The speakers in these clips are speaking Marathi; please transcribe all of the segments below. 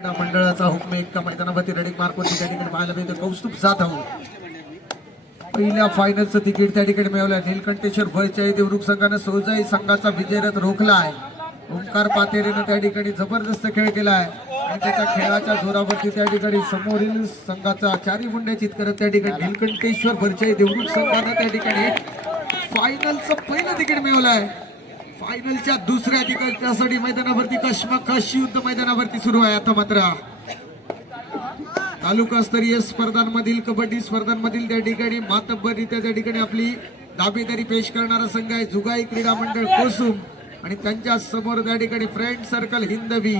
मंडळाचा हुकमे एका मैदानावरती रडिंग मार्क होती त्या ठिकाणी पाहायला मिळते कौस्तुभ जाधव पहिल्या फायनलचं तिकीट त्या ठिकाणी मिळवलंय. नीलकंठेश्वर भयचाई देवरुख संघानं सोजाई संघाचा विजयरथ रोखलाय. ओंकार पातेरेनं त्या ठिकाणी जबरदस्त खेळ केलाय आणि त्याच्या खेळाच्या जोरावरती त्या ठिकाणी समोरील संघाचा चारी गुंड्या चित करत त्या ठिकाणी नीलकंठेश्वर भयचाई देवरुख संघानं त्या ठिकाणी फायनलचं पहिलं तिकीट मिळवलंय. फायनलच्या दुसऱ्या तिकीटासाठी मैदानावरती कश्मकश युद्ध मैदानावरती सुरू आहे. आता मात्र तालुकास्तरीय स्पर्धांमधील कबड्डी स्पर्धांमधील त्या ठिकाणी मातब्बरीत्या त्या ठिकाणी आपली दावेदारी पेश करणारा संघ आहे जुगाई क्रीडा मंडळ कोसुम आणि त्यांच्या समोर त्या ठिकाणी फ्रेंड सर्कल हिंदवी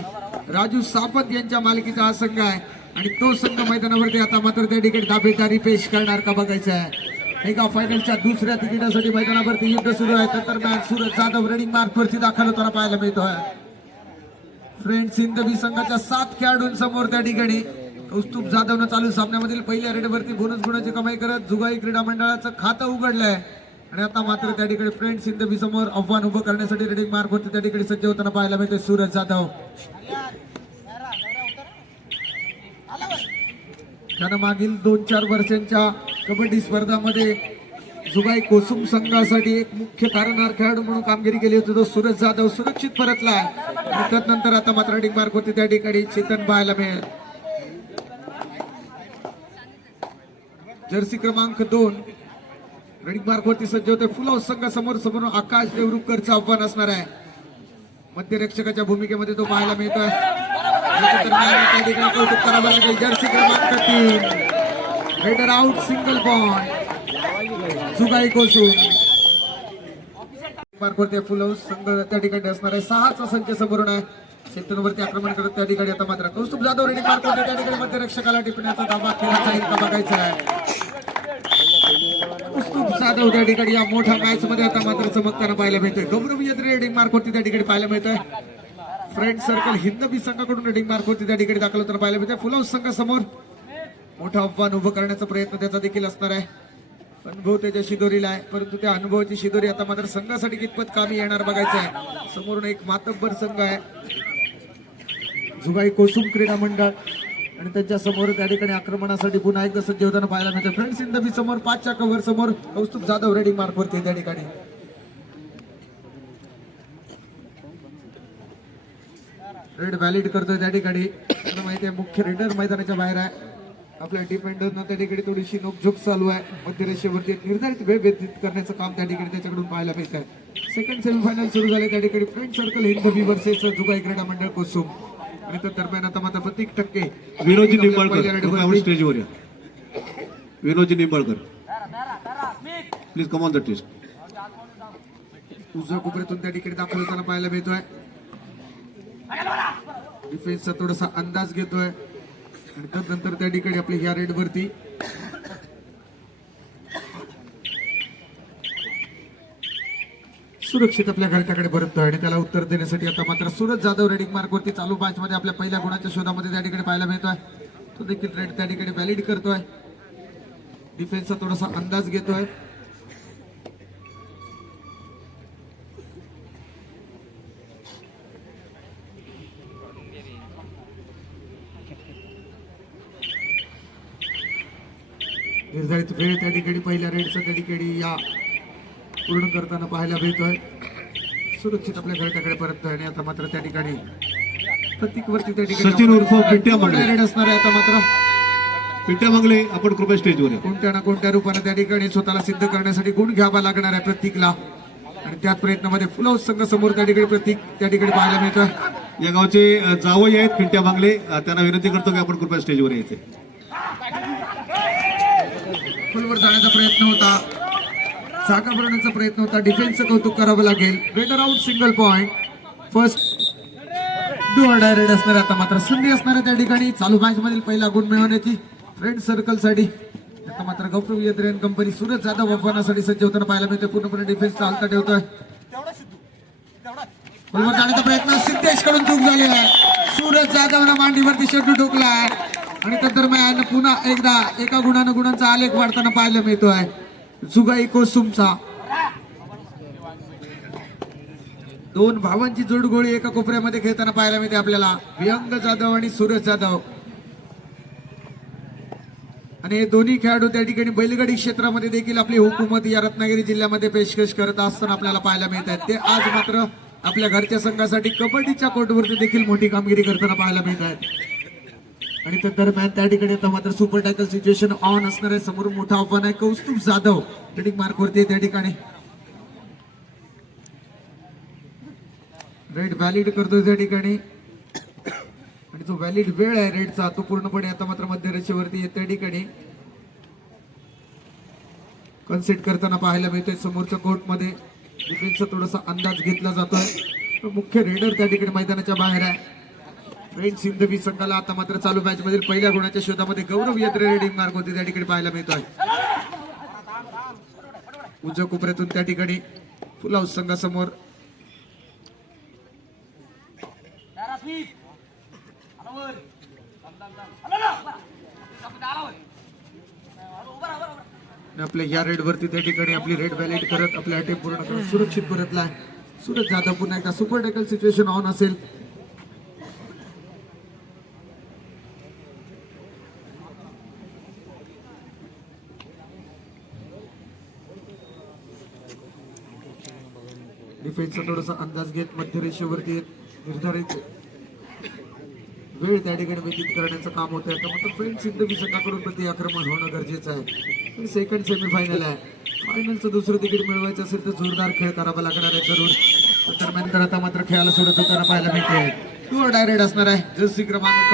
राजू सापत यांच्या मालकीचा हा संघ आहे आणि तो संघ मैदानावरती आता मात्र त्या ठिकाणी दावेदारी पेश करणार का बघायचं आहे. एका फायनलच्या दुसऱ्या तिकिटासाठी मैदानावरती युद्ध सुरू आहे. दरम्यान सूरज जाधव रनिंग मार्कवरती दाखल होताना पाहायला मिळतोय. फ्रेंड्स हिंदवी संघाच्या 7 खेळाडूंसमोर त्या ठिकाणी कौस्तुभ जाधवनं चालू सामन्यामधील पहिल्या रेडवरती बोनस गुणाची कमाई करत जुगाई क्रीडा मंडळाचं खातं उघडलंय आणि आता मात्र त्या ठिकाणी फ्रेंड्स हिंदवी समोर आव्हान उभं करण्यासाठी रेडिंग मार्कवरती त्या ठिकाणी सज्ज होताना पाहायला मिळतोय सूरज जाधव. त्यानं मागील 2-4 वर्षांच्या कबड्डी स्पर्धामध्ये जुगाई कोसुम संघासाठी एक मुख्य तारणहार खेळाडू म्हणून कामगिरी केली होती. तो सूरज जाधव सुरक्षित परतलाय आणि त्यानंतर आता मात्र रेडिंग मार्कवरती त्या ठिकाणी चेतन पाहायला मिळेल. जर्सी क्रमांक 2 रेडिंग मार्कवरती सज्ज होते. फुलाव संघासमोर समोर आकाश देवरुखकरचं आव्हान असणार आहे. मध्यरक्षकाच्या भूमिकेमध्ये तो पाहायला मिळतोय. त्या ठिकाणी कौतुक करावं लागेल. जर्सी क्रमांक 3 रेडर आउट सिंगल पॉइंट जुगाई कोसुम मार्कवरती फुलाव संघ त्या ठिकाणी असणार आहे. 6चा संच समोरून आहे. सेक्टरवरती आक्रमण करत त्या ठिकाणी आता मात्र कौस्तुभ जाधव रेडिंग मार्कवरती त्या ठिकाणी मध्यरक्षकाला टिपण्याचा दावा केला जाईल का बघायचा आहे. कौस्तुभ जाधव त्या ठिकाणी या मोठ्या मॅच मध्ये आता मात्र चमकताना पाहायला मिळतोय. गौरव रेडिंग मार्कवरती त्या ठिकाणी पाहायला मिळतोय. फ्रेंड सर्कल हिंदवी संघाकडून रेडिंग मार्कवरती त्या ठिकाणी दाखल होताना पाहायला मिळतोय. फुलाव संघासमोर मोठं आव्हान उभं करण्याचा प्रयत्न त्याचा देखील असणार आहे. अनुभव त्याच्या शिदोरीला आहे परंतु त्या अनुभवाची शिदोरी आता मात्र संघासाठी कितपत कामी येणार बघायचं आहे. समोरून एक मातब्बर संघ आहे जुगाई कोसुम क्रीडा मंडळ आणि त्यांच्या समोर त्या ठिकाणी आक्रमणासाठी पुन्हा एकदा सज्ज होताना पाहायला मिळतं. फ्रेंड्स हिंदवी समोर 5च्या कव्हर समोर कौस्तुभ जाधव रेडिंग मार्कवरती त्या ठिकाणी रेड व्हॅलिड करतोय. त्या ठिकाणी माहिती आहे मुख्य रेडर मैदानाच्या बाहेर आहे. आपल्या डिफेंडरना त्या ठिकाणी थोडीशी नोकझोक चालू आहे. मध्यरेषेवरती निर्धारित वेळ व्यतीत करण्याचं काम त्या ठिकाणी त्याच्याकडून पाहायला मिळत आहे. सेकंड सेमीफायनल सुरू झाले त्या ठिकाणी फ्रेंड सर्कल हिंदवी वर्सेस जुगाई क्रीडा मंडळ कोसुम आणि त्या दरम्यान आता मात्र प्रत्येक टक्के विनोदजी निंबाळकर स्टेजवर या. Vinodji Nimbalkar please come on the test. उजव्या कोपऱ्यातून त्या ठिकाणी दाखल होताना पाहायला मिळतोय. डिफेन्सचा थोडासा अंदाज घेतोय आणि त्यानंतर त्या ठिकाणी आपली ह्या रेडवरती सुरक्षित आपल्या घरट्याकडे परततोय आणि त्याला उत्तर देण्यासाठी आता मात्र सूरज जाधव रेडिंग मार्कवरती चालू मॅच मध्ये आपल्या पहिल्या गुणाच्या शोधामध्ये त्या ठिकाणी पाहायला मिळतोय. तो देखील रेड त्या ठिकाणी व्हॅलिड करतोय. डिफेन्सचा थोडासा अंदाज घेतोय. निर्धारित वेळ त्या ठिकाणी पहिल्या रेडचा त्या ठिकाणी या पूर्ण करताना पाहायला मिळतोय. सुरक्षित आपल्या घरट्याकडे परततोय आणि आता मात्र त्या ठिकाणी प्रतीकवरती त्या सचिन उर्फ पिट्या मंगले रेड असणार आहे. आता मात्र पिट्या मंगले आपण कृपया स्टेजवर या. कोणत्या ना कोणत्या रूपाने त्या ठिकाणी स्वतःला सिद्ध करण्यासाठी गुण घ्यावा लागणार आहे प्रतीकला आणि त्याच प्रयत्नामध्ये फुलाव संघ समोर त्या ठिकाणी प्रतीक त्या ठिकाणी पाहायला मिळतोय. या गावचे जावई आहेत पिट्या मंगले. त्यांना विनंती करतो की आपण कृपया स्टेजवर यायचे. फुलवर जाण्याचा प्रयत्न होता. जागा भरण्याचा प्रयत्न होता. डिफेन्सचं कौतुक करावं लागेल. Raider out single point first door direct असणार आता मात्र संधी असणार आहे त्या ठिकाणी चालू मॅच मधील पहिला गुण मिळवण्याची फ्रेंड सर्कल साठी. आता मात्र गौरव यद्रेन कंपनी सूरज जाधव आव्हानासाठी सज्ज होताना पाहायला मिळते. पूर्णपणे डिफेन्सचा हालता ठेवतोय. फुलवर जाण्याचा प्रयत्न सिद्धेश कडून चूक झाली आहे. सूरज जाधवनं मांडीवरती शेड्यू ठोकला आहे आणि त्या दरम्यान पुन्हा एकदा एका गुणांचा आलेख वाढताना पाहायला मिळतोय जुगाई कोसुमचा. दोन भावांची जोडगोळी एका कोपऱ्यामध्ये खेळताना पाहायला मिळते आपल्याला. विहंग जाधव आणि सूरज जाधव. आणि हे दोन्ही खेळाडू त्या ठिकाणी बैलगाडी क्षेत्रामध्ये देखील आपली हुकूमत या रत्नागिरी जिल्ह्यामध्ये पेशकश करत असताना आपल्याला पाहायला मिळत आहेत. ते आज मात्र आपल्या घरच्या संघासाठी कबड्डीच्या कोर्टवरती देखील मोठी कामगिरी करताना पाहायला मिळत आहेत. आणि त्या दरम्यान त्या ठिकाणी आता मात्र सुपर टॅकल सिच्युएशन ऑन असणार आहे. समोर मोठा आव्हान आहे. कौस्तुभ जाधव हेडिंग मार्क वरती त्या ठिकाणी रेड व्हॅलिड करतोय त्या ठिकाणी. आणि जो व्हॅलिड वेळ आहे रेडचा तो पूर्णपणे आता मात्र मध्यरेषेवरती येत त्या ठिकाणी कन्सिड करताना पाहायला मिळतोय. समोरच्या कोर्टमध्ये डिफेन्सचा थोडासा अंदाज घेतला जातोय. मुख्य रेडर त्या ठिकाणी मैदानाच्या बाहेर आहे. फ्रेंड्स सिंधवी संघाला आता मात्र चालू मॅच मधील पहिल्या गुणाच्या शोधामध्ये गौरव यात्रे रेडिंग मार्क होते त्या ठिकाणी पाहायला मिळतोय. उजव्या कोपऱ्यातून त्या ठिकाणी फुल हाऊस संघासमोर आपल्या या रेड वरती त्या ठिकाणी आपली रेड व्हॅलिड करत आपल्या अटेम्प्ट पूर्ण करून सुरक्षित परतलाय सूरज जाधव. पुन्हा एकदा सुपर टॅकल सिच्युएशन ऑन असेल. डिफेन्सचा थोडासा अंदाज घेत मध्यरेषेवरती निर्धारित वेळ त्या ठिकाणी व्यतीत करण्याचं काम होतं. आता मात्र फ्रेंड्स सिंधवी संघाकडून प्रति आक्रमण होणं गरजेचं आहे. सेकंड सेमीफायनल आहे. फायनलचं दुसरं तिकीट मिळवायचं असेल तर जोरदार खेळ करावा लागणार आहे जरूर. दरम्यान आता मात्र खेळाला सोडत होताना पाहायला मिळते. टू डायरेक्ट असणार आहे. जर्सी क्रमांक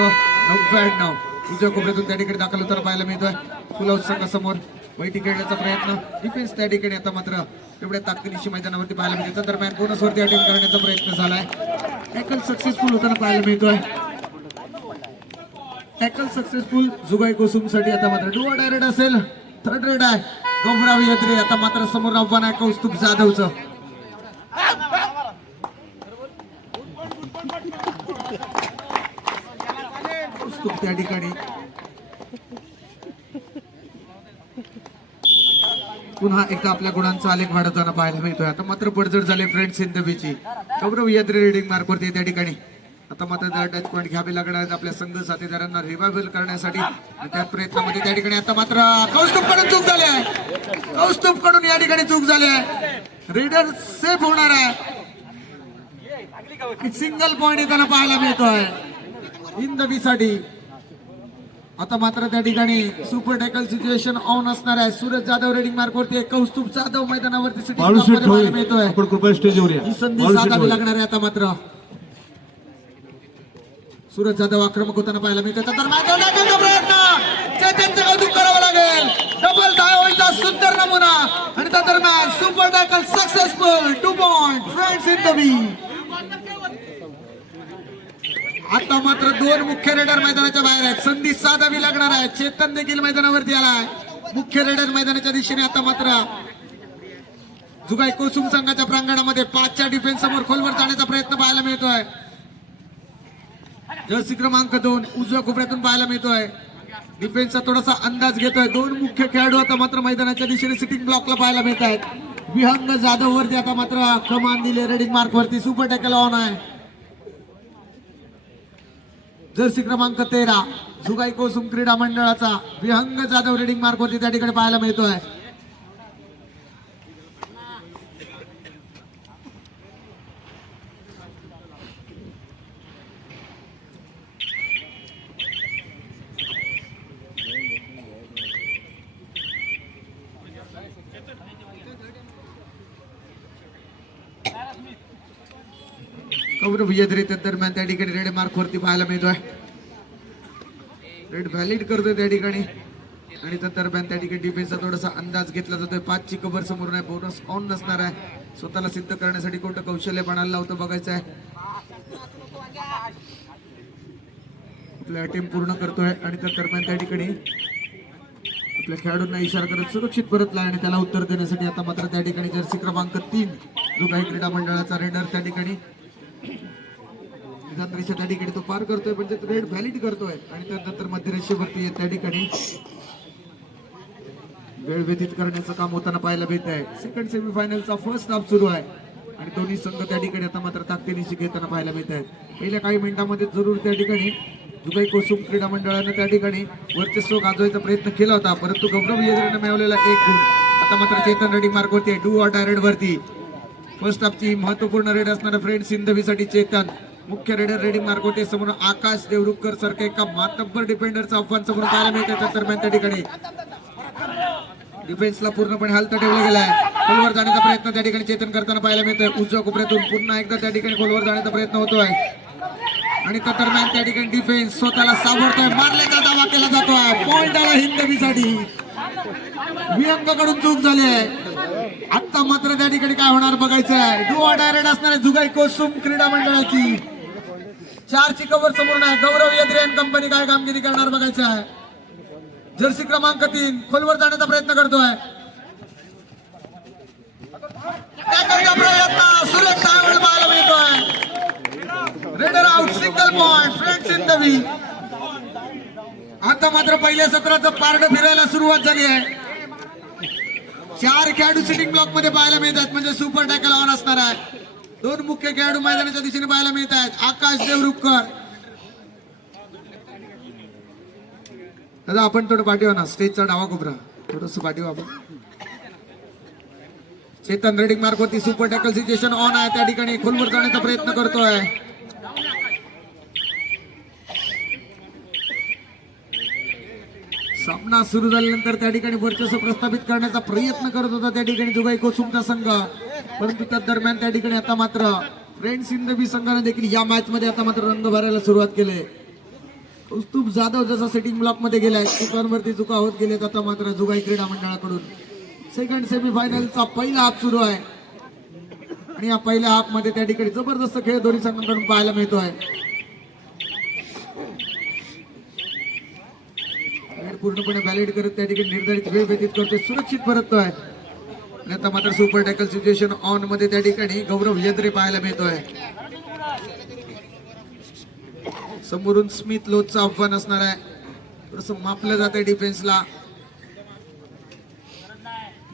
99 उजव्या कोपऱ्यातून त्या ठिकाणी दाखल होताना पाहायला मिळतोय. फुल हाऊस संघासमोर बैठी खेळण्याचा प्रयत्न. डिफेन्स त्या ठिकाणी आता मात्र एवढ्या ताकदीनिशी मैदानावरती पाहायला मिळतं. दरम्यान बोनसवरती अटेम्प्ट करण्याचा प्रयत्न झालाय. टॅकल सक्सेसफुल होताना पाहायला मिळतोय. टॅकल सक्सेसफुल जुगाई कोसुम साठी आता मात्र डू डायरेक्ट असेल. थर्ड रेड आहे गौरव यात्रे. आता मात्र समोर आव्हान आहे कौस्तुभ जाधवचं. कौस्तुभ त्या ठिकाणी पुन्हा एकदा आपल्या गुणांचा आलेख वाढवताना पाहायला मिळतोय. आता मात्र पडझड झाले फ्रेंड्स सिंधवीची. गौरव यात्रे रेडिंग मार्क वरती त्या ठिकाणी आता मात्र टच पॉईंट घ्यावे लागणार आहेत आपल्या संघ साथीदारांना रिवायवल करण्यासाठी. त्या प्रयत्नामध्ये त्या ठिकाणी आता मात्र कौस्तुभ कडून चूक झाली आहे. कौस्तुभ कडून या ठिकाणी चूक झाली आहे. रेडर सेफ होणार आहे. सिंगल पॉईंट येताना पाहायला मिळतोय हिंदवीसाठी. आता मात्र त्या ठिकाणी सुपर टॅकल सिच्युएशन ऑन असणार आहे. सूरज जाधव रेडिंग मार्क वरती. कौस्तुभ जाधव मैदानावरती पाहायला मिळतोय. ही संधी साधावी लागणार आहे आता मात्र. सूरज जाधव आक्रमक होताना पाहायला मिळतोय. प्रयत्न चेतनचं कौतुक करावं लागेल. डबल धावांचा सुंदर नमुना. आणि त्या दरम्यान super tackle successful. 2 point friends Sindhvi. आता मात्र दोन मुख्य रेडर मैदानाच्या बाहेर आहेत. संधी साधावी लागणार आहे. चेतन देखील मैदानावरती आलाय. मुख्य रेडर मैदानाच्या दिशेने आता मात्र जुगाई कोसुम संघाच्या प्रांगणामध्ये 5च्या डिफेन्स समोर खोलवर जाण्याचा प्रयत्न पाहायला मिळतोय. जर्सी क्रमांक 2 उजव्या कोपऱ्यातून पाहायला मिळतोय. डिफेन्सचा थोडासा अंदाज घेतोय. दोन मुख्य खेळाडू आता मात्र मैदानाच्या दिशेने सिटिंग ब्लॉकला पाहायला मिळत आहेत. विहंग जाधव वरती आता मात्र कमान दिले रेडिंग मार्क वरती. सुपर टॅकल ऑन आहे. जर्सी क्रमांक 13 जुगाई कोसुम क्रीडा मंडळाचा विहंग जाधव रेडिंग मार्क वरती त्या ठिकाणी पाहायला मिळतोय. गौरव यात्रे दरम्यान त्या ठिकाणी रेड मार्क वरती पाहायला मिळतोय. रेड व्हॅलिड करतोय त्या ठिकाणी. आणि त्या दरम्यान त्या ठिकाणी डिफेन्सचा थोडासा अंदाज घेतला जातोय. 5ची कव्हर समोर आहे. बोनस ऑन नसणार आहे. स्वतःला सिद्ध करण्यासाठी कोणतं कौशल्य पणाला लावतं बघायचं आहे. आपल्या अटेम्प्ट पूर्ण करतोय. आणि त्या दरम्यान त्या ठिकाणी आपल्या खेळाडूंना इशारा करत सुरक्षित परतला. आणि त्याला उत्तर देण्यासाठी आता मात्र त्या ठिकाणी जर्सी क्रमांक 3 जो काही क्रीडा मंडळाचा रेडर त्या ठिकाणी त्या ठिकाणी तो पार करतोय. म्हणजे रेड व्हॅलिड करतोय. आणि त्यानंतर मध्यरेषेवरती त्या ठिकाणी वेळ व्यतीत करण्याचं काम होताना पाहायला मिळत आहे. सेकंड सेमीफायनलचा फर्स्ट हाफ सुरू आहे. आणि दोन्ही संघ त्या ठिकाणी आता मात्र ताकदीनिशी घेताना पाहायला मिळत आहेत. पहिल्या काही मिनिटांमध्ये जरूर त्या ठिकाणी जुगाई कोसुम क्रीडा मंडळानं त्या ठिकाणी वर्चस्व गाजवायचा प्रयत्न केला होता, परंतु गौरव येदरेनं मिळवलेला 1 गुण. आता मात्र चेतन रेडिंग मार्क वरती डू ऑर डाय रेड वरती फर्स्ट हाफची महत्वपूर्ण रेड असणारा फ्रेंड्स सिंधवीसाठी चेतन, मुख्य रेडर रेडिंग मार्क होते. समोर आकाश देवरुखकर सारखं एका मातब्बर डिफेंडरचा आव्हान समोर पाहायला मिळते. त्या दरम्यान त्या ठिकाणी डिफेन्सला पूर्णपणे हालता ठेवला गेलाय. खोलवर जाण्याचा प्रयत्न त्या ठिकाणी चेतन करताना पाहायला मिळतोय. उजव्या कोपऱ्यातून पुन्हा एकदा त्या ठिकाणी खोलवर जाण्याचा प्रयत्न होतोय आणि त्या दरम्यान त्या ठिकाणी डिफेन्स स्वतःला सावरतोय, मारल्याचा दावा केला जातोय. पॉइंट आला हिंदवीसाठी. विहंगाकडून चूक झाली आहे. आता मात्र त्या ठिकाणी काय होणार बघायचं आहे. डू ऑर डाय रेड असणारे जुगाई कोसुम क्रीडा मंडळाची 4ची कव्हर समोर नाही. गौरव येद्रे अँड कंपनी काय कामगिरी करणार बघायचं आहे. जर्सी क्रमांक 3 खोलवर जाण्याचा प्रयत्न करतोय. टॅकलचा प्रयत्न सुरेख डायव्हर्ट पाहायला मिळतोय. Raider out, single point friends in the V. आता मात्र पहिल्या सत्राचं पारड फिरायला सुरुवात झाली आहे. 4 खेळाडू सिटिंग ब्लॉक मध्ये पाहायला मिळतात, म्हणजे सुपर टॅकल ऑन असणार आहे. 2 मुख्य खेळाडू मैदानाच्या दिशेने पाहायला मिळत आहेत. आकाश देवरुखकर, दादा आपण थोडं पाठीवा ना, स्टेजचा डावा कोपरा थोडस पाठीवा आपण. चेतन रेडिंग मार्क वरती सुपर टॅकल सिच्युएशन ऑन आहे. त्या ठिकाणी खोलवर जाण्याचा प्रयत्न करतोय. सामना सुरू झाल्यानंतर त्या ठिकाणी वर्चस्व प्रस्थापित करण्याचा प्रयत्न करत होता त्या ठिकाणी जुगाई कोसुमचा संघ, परंतु त्या दरम्यान त्या ठिकाणी आता मात्र फ्रेंड्स इन द बी संघाने देखील या मॅच मध्ये आता मात्र रंग भरायला सुरुवात केली. कौस्तुभ जाधव जसा सेटिंग ब्लॉक मध्ये गेलाय, चुकांवरती चुका होत गेलेत. आता मात्र जुगाई क्रीडा मंडळाकडून सेकंड सेमीफायनलचा पहिला हाफ सुरू आहे आणि या पहिल्या हाफ मध्ये त्या ठिकाणी जबरदस्त खेळ दोन्ही संघांकडून पाहायला मिळतोय. पूर्णपणे व्हॅलिड करत त्या ठिकाणी निर्धारित वेळ व्यतीत करतोय, सुरक्षित परततोय. आणि आता मात्र सुपर टॅकल सिच्युएशन ऑन मध्ये त्या ठिकाणी गौरव येद्रे पाहायला मिळतोय. समोरून स्मिथ लोचचं आव्हान असणार आहे, थोडस मापलं जात आहे डिफेन्सला.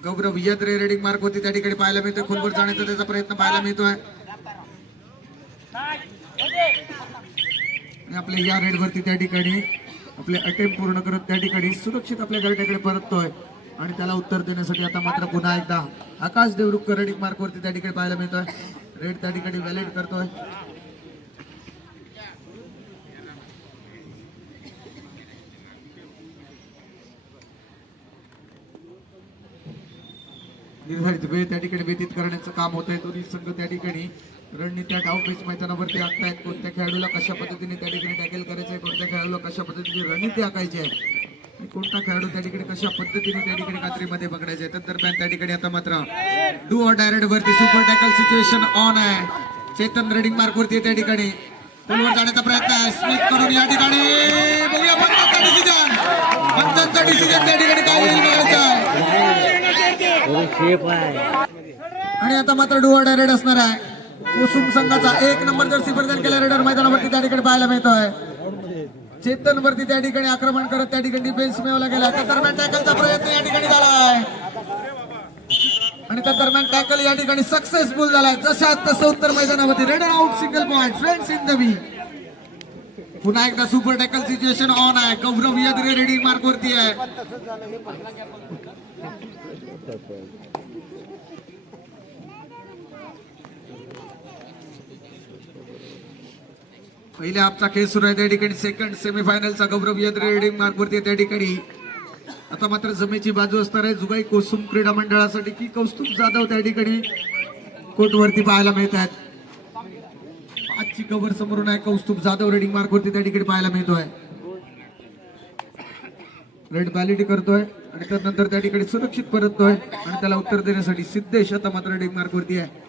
गौरव येद्रे रेडिंग मार्क होती त्या ठिकाणी पाहायला मिळतोय. खोलवर जाण्याचा त्याचा प्रयत्न पाहायला मिळतोय आणि आपल्या या रेड वरती त्या ठिकाणी आपले अटेम्प्ट पूर्ण करत त्या ठिकाणी सुरक्षित आपल्या घरट्याकडे परततोय. आणि त्याला उत्तर देण्यासाठी आता मात्र पुन्हा एकदा आकाश देवरुखकर रेडिंग मार्क वरती त्या ठिकाणी पाहायला मिळतोय. रेड त्या ठिकाणी व्हॅलिड करतोय. निर्धारित वेळ त्या ठिकाणी व्यतीत करण्याचं काम होत आहे. दोन्ही संघ त्या ठिकाणी रणनीत्या डावपेच मैदानावरती आखतायत. कोणत्या खेळाडूला कशा पद्धतीने त्या ठिकाणी टॅकल करायचंय, कोणत्या खेळाडूला कशा पद्धतीने रणनीती आखायची आहे आणि कोणता खेळाडू त्या ठिकाणी कशा पद्धतीने त्या ठिकाणी कात्रीमध्ये पकडायचे. त्या दरम्यान त्या ठिकाणी आता मात्र डू ऑर डाय रेड वरती सुपर टॅकल सिच्युएशन ऑन आहे. चेतन रेडिंग मार्क वरती त्या ठिकाणी खोलवर जाण्याचा प्रयत्न आहे. स्मिथ कडून या ठिकाणी बघूया पंचांचा डिसिजन त्या ठिकाणी काय होईल बघायचं आहे. आणि आता मात्र डू ऑर डाय रेड असणार आहे. कोसुम संघाचा 1 नंबर जर्सी परिधान केला रेडर मैदानावरती त्या ठिकाणी पाहायला मिळतोय. चेतन वरती त्या ठिकाणी आक्रमण करत त्या ठिकाणी डिफेन्स मिळवला गेला. त्या दरम्यान टॅकलचा प्रयत्न या ठिकाणी झालाय आणि त्या दरम्यान टॅकल या ठिकाणी सक्सेसफुल झालाय. जशा तसं उत्तर मैदानावरती raider out, single point friends in the B. पुन्हा एकदा सुपर टॅकल सिच्युएशन ऑन आहे. गौरव येद्रे रेडिंग मार्क वरती आहे. पहिल्या हाफचा खेळ सुरू आहे त्या ठिकाणी. सेकंड सेमीफायनलचा गौरव येद्रे रेडिंग मार्क वरती त्या ठिकाणी. आता मात्र जमेची बाजू असणार आहे जुगाई कोसुम क्रीडा मंडळासाठी की कौस्तुभ जाधव त्या ठिकाणी कोर्ट वरती पाहायला मिळत आहेत. 5ची कव्हर समोरून आहे. कौस्तुभ जाधव रेडिंग मार्क वरती त्या ठिकाणी पाहायला मिळतोय. रेड व्हॅलिड करतोय आणि त्यानंतर त्या ठिकाणी सुरक्षित परततोय आणि त्याला उत्तर देण्यासाठी सिद्धेश आता मात्र रेडिंग मार्क वरती आहे.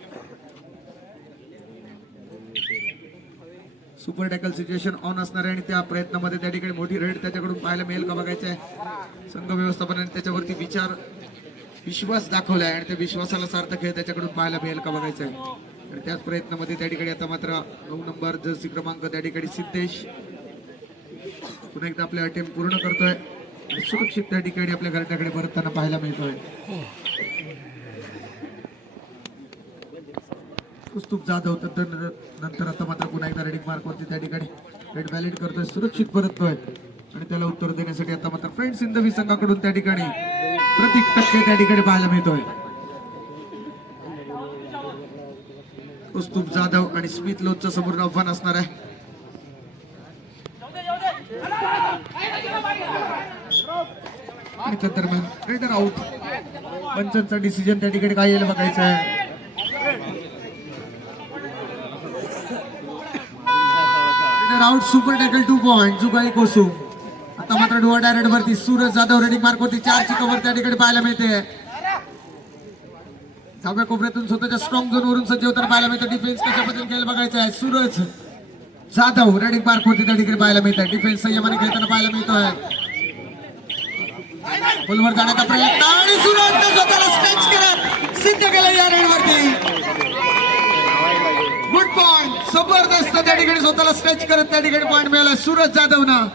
सुपर टॅकल सिच्युएशन ऑन असणार आहे आणि त्या प्रयत्नामध्ये त्या ठिकाणी मोठी रेड त्याच्याकडून पाहायला मिळेल का बघायचं आहे. संघ व्यवस्थापनाने त्याच्यावरती विश्वास दाखवलाय आणि त्या विश्वासाला सार्थ खेळ त्याच्याकडून पाहायला मिळेल का बघायचं आहे. आणि त्याच प्रयत्नामध्ये त्या ठिकाणी आता मात्र 9 नंबर जर्सी क्रमांक त्या ठिकाणी सिद्धेश पुन्हा एकदा आपले अटेम्प्ट पूर्ण करतोय आणि सुरक्षित त्या ठिकाणी आपल्या घरट्याकडे परतताना पाहायला मिळतोय. कौस्तुभ जाधव नंतर आता मात्र पुन्हा एकदा रेडिंग मार्क वरती त्या ठिकाणी रेड व्हॅलिड करतोय, सुरक्षित परततोय आणि त्याला उत्तर देण्यासाठी आता मात्र फ्रेंड्स सिंधवी संघाकडून त्या ठिकाणी प्रतीक टक्के त्या ठिकाणी पाहायला मिळतोय. कौस्तुभ जाधव आणि स्मिथ लोचच्या समोर आव्हान असणार आहे. आणि त्या दरम्यान रेडर आउट. पंचांचा डिसिजन त्या ठिकाणी काय येईल बघायचं आहे. Raider out, super tackle 2 point जुगाई कोसुम. आता मात्र डोआ डायरेक्ट वरती सूरज जाधव रेडिंग मार्क वरती 4ची कव्हर त्या ठिकाणी पाहायला मिळते. डाव्या कोपऱ्यातून स्वतःच्या स्ट्रॉंग झोन वरून सज्ज होताना पाहायला मिळतं. डिफेन्स कशा पद्धतीने खेळ बघायचा आहे. सूरज जाधव रेडिंग मार्क वरती त्या ठिकाणी पाहायला मिळत आहे. डिफेन्स संयमाने खेळताना पाहायला मिळतोय. गोलवर जाण्याचा प्रयत्न आणि सूरजने स्वतःला स्ट्रेच करत सिद्ध केलं या रेडवरती. गुड पॉइंट, जबरदस्त त्या ठिकाणी स्वतःला स्ट्रेच करत त्या ठिकाणी पॉइंट मिळाला सूरज जाधवना.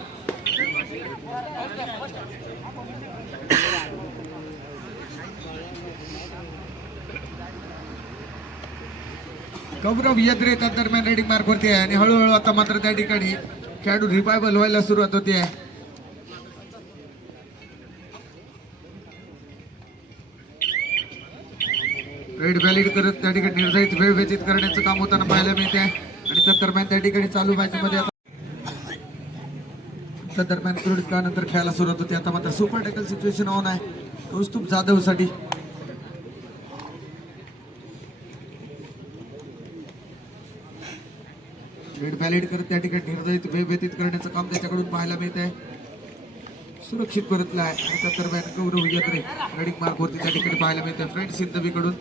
गौरव यद्रे त्या दरम्यान रेडिंग मार्क वरती आहे आणि हळूहळू आता मात्र त्या ठिकाणी खेळाडू रिवायवल व्हायला सुरुवात होती आहे. रेड व्हॅलिड करत त्या ठिकाणी निर्धारित वेळ व्यतीत करण्याचं काम होताना पाहायला मिळते आणि त्या दरम्यान त्या ठिकाणी चालू मॅच मध्ये त्या दरम्यान नंतर खेळायला सुरुवात होती. आता मात्र सुपर टॅकल सिच्युएशन ऑन आहे कौस्तुभ जाधव साठी. रेड व्हॅलिड करत त्या ठिकाणी निर्धारित वेळ व्यतीत करण्याचं काम त्याच्याकडून पाहायला मिळत आहे. सुरक्षित परतला आहे आणि त्या दरम्यान गौरव यद्रे रेडिंग मार्क वरती त्या ठिकाणी पाहायला मिळते फ्रेंड्स सिद्धवीकडून.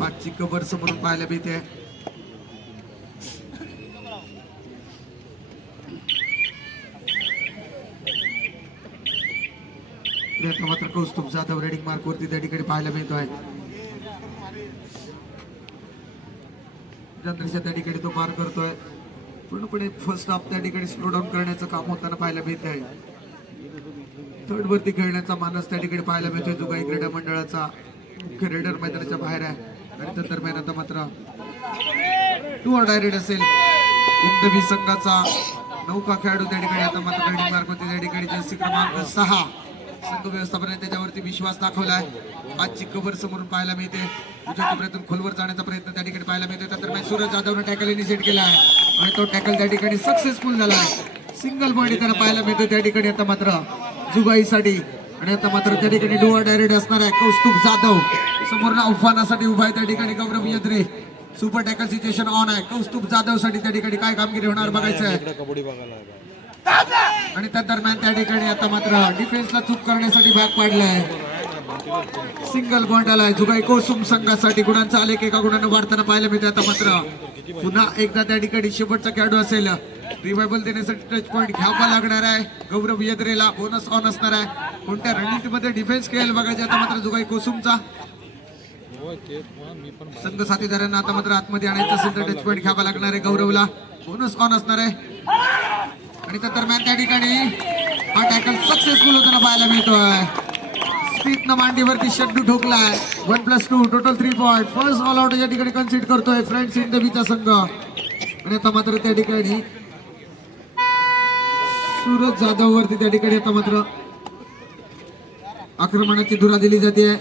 पाचची कव्हर समोरून पाहायला मिळते. मात्र कौस्तुभ जाधव रेडिंग मार्क वरती त्या ठिकाणी पाहायला मिळतोय. चंद्रशा त्या ठिकाणी तो पार करतोय. पूर्णपणे फर्स्ट हाफ त्या ठिकाणी स्लो डाऊन करण्याचं काम होताना पाहायला मिळत आहे. थर्ड वरती खेळण्याचा मानस त्या ठिकाणी पाहायला मिळतोय जुगाई क्रीडा मंडळाचा. मुख्य रेडर मैदानाच्या बाहेर आहे आणि त्या दरम्यान आता मात्र टू ऑर डायरेक्ट असेल हिंदवी संघाचा नौका खेळाडू त्या ठिकाणी आता मात्र रेडिंग मार्क वरती त्या ठिकाणी जर्सी क्रमांक 6 संघ व्यवस्थापनाने त्याच्यावरती विश्वास दाखवलाय. आजची कव्हर समोरून पाहायला मिळते. उजव्या कोपऱ्यातून खोलवर जाण्याचा प्रयत्न त्या ठिकाणी पाहायला मिळते. त्या दरम्यान सूरज जाधवने टॅकल इनिशिएट केला आहे आणि तो टॅकल त्या ठिकाणी सक्सेसफुल झाला आहे. सिंगल पॉईंट त्यांना पाहायला मिळतो त्या ठिकाणी आता मात्र जुगाईसाठी. आणि आता मात्र त्या ठिकाणी डोआ डायरेक्ट असणार आहे कौस्तुभ जाधव समोर आव्हानासाठी उभा आहे त्या ठिकाणी गौरव यद्रे. सुपर टॅकल सिच्युएशन ऑन आहे कौस्तुभ जाधव साठी. त्या ठिकाणी काय कामगिरी होणार बघायचं आहे. आणि त्या दरम्यान त्या ठिकाणी आता मात्र डिफेन्सला चूक करण्यासाठी भाग पाडलाय. सिंगल पॉइंट आलाय जुगाई कोसुम संघासाठी. गुणांचा आलेख एका गुणानं वाढताना पाहायला मिळते. आता मात्र पुन्हा एकदा त्या ठिकाणी शेवटचा खेळाडू असेल रिवायवल देण्यासाठी टच पॉइंट घ्यावा लागणार आहे गौरव यद्रेला. बोनस ऑन असणार आहे. कोणत्या रणनीतीमध्ये डिफेन्स खेळेल बघायचे आता मात्र जुगाई कोसुमचा. संघ साथीदारांना आता मात्र आतमध्ये आणायचं असेल तर टच पॉइंट घ्यावा लागणार आहे गौरवला. बोनस ऑन असणार आहे. आणि त्या दरम्यान त्या ठिकाणी हा टॅकल सक्सेसफुल होताना पाहायला मिळतोय. स्मिथनं मांडीवरती शड्डू ठोकलाय. 1+2 total 3 point. First all out या ठिकाणी कन्सिड करतोय फ्रेंड्स हिंदवीचा संघ. आणि आता मात्र त्या ठिकाणी सूरज जाधव वरती त्या ठिकाणी आता मात्र आक्रमणाची धुरा दिली जाते.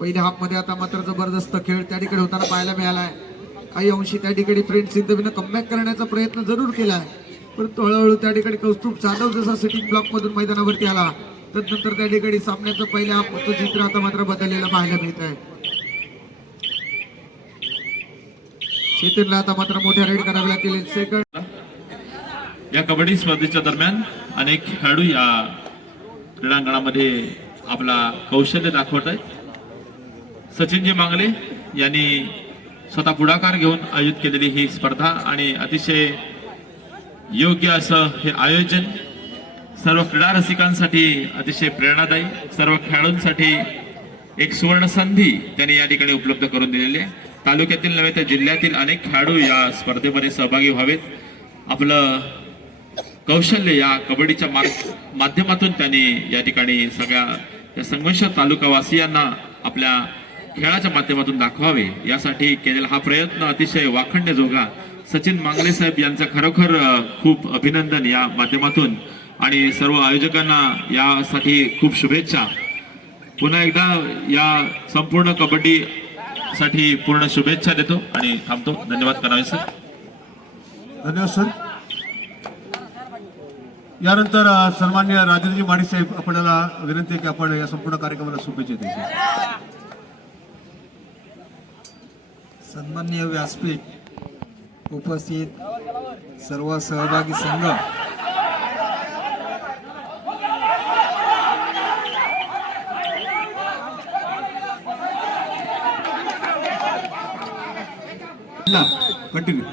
पहिल्या हाफ मध्ये आता मात्र जबरदस्त खेळ त्या ठिकाणी होताना पाहायला मिळालाय. काही अंशी त्या ठिकाणी फ्रेंड्स सिद्धवीनं कमबॅक करण्याचा प्रयत्न जरूर केलाय परंतु हळूहळू त्या ठिकाणी कौस्तुभ जाधव जसा सिटिंग ब्लॉक मधून मैदानावरती आला तदनंतर त्या ठिकाणी सामन्याचं पहिल्या हाफचं चित्र आता मात्र बदललेलं पाहायला मिळत आहे. चेतनला आता मात्र मोठ्या रेड करावे लागतील. सेकंड या कबड्डी स्पर्धेच्या दरम्यान अनेक खेळाडू या क्रीडांगणामध्ये आपला कौशल्य दाखवत आहेत. सचिनजी मांगले यांनी स्वतः पुढाकार घेऊन आयोजित केलेली ही स्पर्धा आणि अतिशय योग्य असं हे आयोजन सर्व क्रीडा रसिकांसाठी अतिशय प्रेरणादायी, सर्व खेळाडूंसाठी एक सुवर्ण संधी त्यांनी या ठिकाणी उपलब्ध करून दिलेली आहे. तालुक्यातील नव्हे तर जिल्ह्यातील अनेक खेळाडू या स्पर्धेमध्ये सहभागी व्हावेत, आपलं कौशल्य या कबड्डीच्या माध्यमातून त्यांनी या ठिकाणी सगळ्या या संघर्ष तालुकावासियांना आपल्या खेळाच्या माध्यमातून दाखवावे, यासाठी केलेला हा प्रयत्न अतिशय वाखण्याजोगा. सचिन मांगले साहेब यांचं खरोखर खूप अभिनंदन या माध्यमातून, आणि सर्व आयोजकांना यासाठी खूप शुभेच्छा. पुन्हा एकदा या संपूर्ण कबड्डी साठी पूर्ण शुभेच्छा देतो आणि थांबतो. धन्यवाद करावे सर. धन्यवाद सर. यानंतर सन्मान्य राजेंद्रजी माडी साहेब, आपल्याला विनंती आहे की आपण या संपूर्ण कार्यक्रमाला शुभेच्छा द्यायची. सन्माननीय व्यासपीठ, उपस्थित सर्व सहभागी संघ, कंटिन्यू.